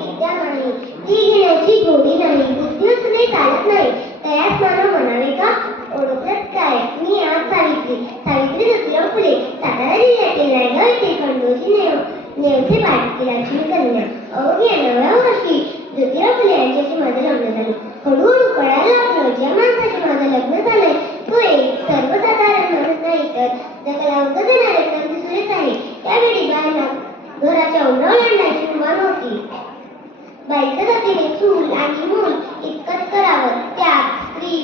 ती घेण्याची गोडी नाही बुद्धी असणे चालत नाही तयास मानव म्हणावे का ओळखत काय मी आज सावित्री सावित्री दुसऱ्या फुले सातारा जिल्ह्यातील नायगाव येथे खंडोजी नेव नेवचे पाठ पाटीलाची कन्या अवघ्या नव्या वर्षी बाईच्या जातीने चूल आणि मूल इतकंच करावं. त्यात स्त्री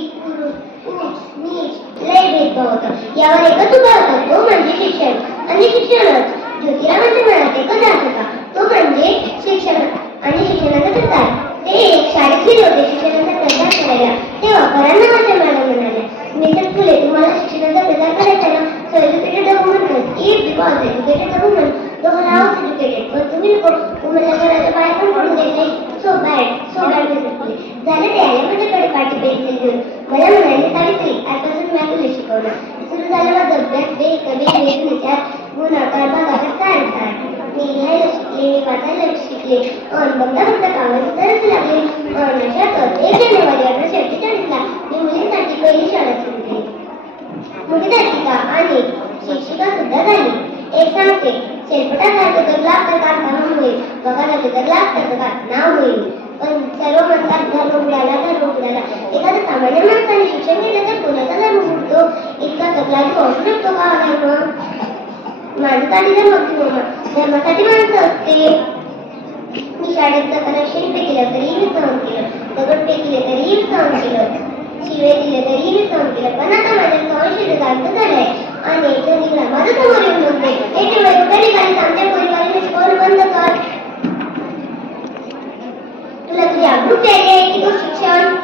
पुरुष नीच लय भेदभाव होता. यावर एकच उभा होता तो म्हणजे शिक्षण. आणि शिक्षणच. ज्योतिरावांच्या मनात एकच राहत होता. तो म्हणजे शिक्षण. आणि शिक्षणाचा प्रसार ते एक शाळेत गेले होते. शिक्षणाचा प्रसार करायला. तेव्हा परांना माझ्या मॅडम म्हणाल्या मिस्टर फुले तुम्हाला शिक्षणाचा प्रसार करायचा ना so educated a is because educated because educated a woman the पण तुम्ही नको. तुम्हाला घराच्या बाहेर पण पडून देत नाही so bad so bad mister Phule झालं ते आले माझ्याकडे पाठी पेन्सिल घेऊन मला म्हणाले सावित्री आजपासून मी तुला शिकवलं सुरू झालं माझा अभ्यास बे कमी वेग विचार गुणाकार भागाकार साठ साठ मी लिहायला शिकले मी वाचायला शिकले अन बघता बघता कामाची तरच लागले अन अशातच एक जानेवारी अठराशे अठ्ठेचाळीसला मी मुलींसाठी पहिली शाळा सुरू केली? मुलीदायिका आणि शिक्षिका सुद्धा झाली? एक सांगते. शेलपटासारखं तर लागतं तर नाव होईल तर लागतं नाव होईल पण सर्व म्हणतात धर्म धर्म एखाद्या सामान्य माणसाने शिक्षण घेतलं तर कोणाचा धर्म इतका तक्रारी असू शकतो का धर्म माणसाने धर्म धर्मासाठी माणसं असते मी शाळेत जाताना शिल्पे केलं तरीही सहन केलं दगड तरीही सहन केलं शिवे दिले तरीही मी सहन केलं पण आता माझ्या सहनशील जास्त तुझी अब्रूप द्यायची आहे की तो शिक्षण